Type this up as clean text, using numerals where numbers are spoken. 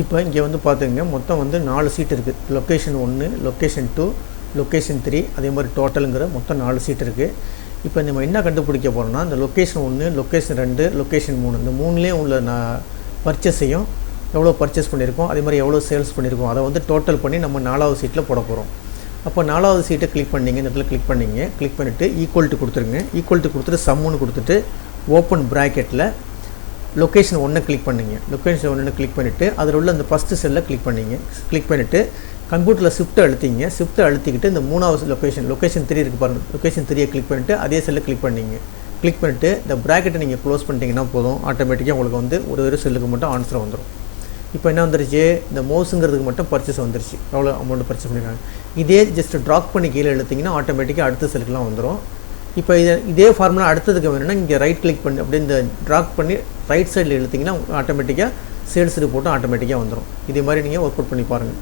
இப்போ இங்கே வந்து பார்த்துங்க மொத்தம் வந்து 4 சீட் இருக்குது. லொக்கேஷன் 1, லொக்கேஷன் 2, லொக்கேஷன் 3, அதே மாதிரி டோட்டலுங்கிற மொத்தம் 4 சீட் இருக்குது. இப்போ நம்ம என்ன கண்டுபிடிக்க போகிறோம்னா இந்த லொக்கேஷன் 1, லொக்கேஷன் 2, லொக்கேஷன் 3 இந்த 3லேயும் உள்ள பர்ச்சேஸையும் எவ்வளோ பர்ச்சேஸ் பண்ணியிருக்கோம், அதே மாதிரி எவ்வளோ சேல்ஸ் பண்ணியிருக்கோம் அதை வந்து டோட்டல் பண்ணி நம்ம 4வது சீட்டில் போட போகிறோம். அப்போ 4வது சீட்டை கிளிக் பண்ணிங்க, இந்த இடத்துல கிளிக் பண்ணிங்க. கிளிக் பண்ணிவிட்டு ஈக்குவல் டு கொடுத்துருங்க. ஈக்குவல் டு கொடுத்துட்டு சம்முன்னு கொடுத்துட்டு ஓப்பன் ப்ராக்கெட்டில் லொக்கேஷன் 1 கிளிக் பண்ணிங்க. லொக்கேஷன் 1 கிளிக் பண்ணிவிட்டு அதில் உள்ள அந்த ஃபஸ்ட்டு செல்லில் கிளிக் பண்ணிங்க. கிளிக் பண்ணிவிட்டு கம்ப்யூட்டரில் ஷிஃப்ட்டை அழுத்திங்க. ஷிஃப்ட்டை அழுத்திக்கிட்டு இந்த 3வது லொக்கேஷன் 3 இருக்குது பாருங்கள், லொக்கேஷன் 3 கிளிக் பண்ணிவிட்டு அதே செல்லில் கிளிக் பண்ணிங்க. கிளிக் பண்ணிவிட்டு இந்த ப்ராக்கெட்டை நீங்கள் க்ளோஸ் பண்ணிட்டீங்கன்னா போதும், ஆட்டோமேட்டிக்காக உங்களுக்கு வந்து ஒரு செல்லுக்கு மட்டும் ஆன்சர் வந்துடும். இப்போ என்ன வந்துருச்சு, இந்த மவுஸுங்கிறதுக்கு மட்டும் பர்ச்சேஸ் வந்துருச்சு, எவ்வளோ அமௌண்ட் பர்ச்சேஸ் பண்ணியிருக்காங்க. இதே ஜஸ்ட் ட்ராப் பண்ணி கீழே எடுத்திங்கன்னா ஆட்டோமேட்டிக்காக அடுத்த செல்லுக்குலாம் வந்துடும். இப்போ இதே ஃபார்முலா அடுத்ததுக்கு வேணும்னா இங்கே ரைட் கிளிக் பண்ணி அப்படியே இந்த ட்ராக் பண்ணி ரைட் சைடில் எடுத்திங்கன்னா ஆட்டோமேட்டிக்காக சேல்ஸ் ரிப்போர்ட்டும் ஆட்டோமேட்டிக்காக வந்துடும். இதே மாதிரி நீங்கள் ஒர்க் அவுட் பண்ணி பாருங்கள்.